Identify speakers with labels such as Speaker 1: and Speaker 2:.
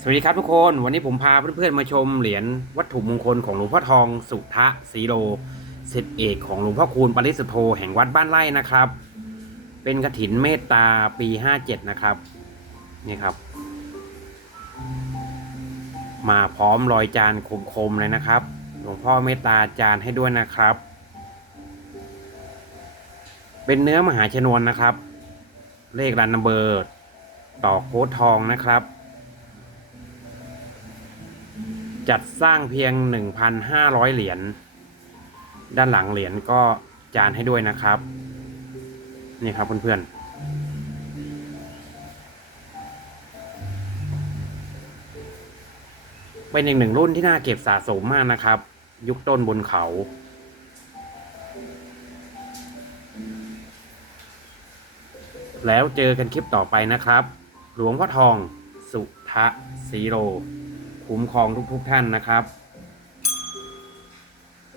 Speaker 1: สวัสดีครับทุกคนวันนี้ผมพาเพื่อนๆมาชมเหรียญวัตถุมงคลของหลวงพ่อทองสุทะสีโลสิทธิเอกของหลวงพ่อคูณปริสุทโธแห่งวัดบ้านไร่นะครับ เป็นกระถินเมตตาปี57นะครับนี่ครับ มาพร้อมรอยจานคมๆเลยนะครับ หลวงพ่อเมตตาจานให้ด้วยนะครับ เป็นเนื้อมหาชนวนนะครับ เลขรันนัมเบอร์ต่อโค้ดทองนะครับ จัดสร้างเพียง 1,500 เหรียญด้านหลังเหรียญก็จานให้ด้วยนะครับ นี่ครับเพื่อนๆ เป็นอีกหนึ่งรุ่นที่น่าเก็บสะสมมากนะครับ ยุคต้นบนเขาแล้วเจอกันคลิปต่อไปนะครับ หลวงพ่อทอง สุทะสีโร คุ้มครองทุกๆท่านนะครับ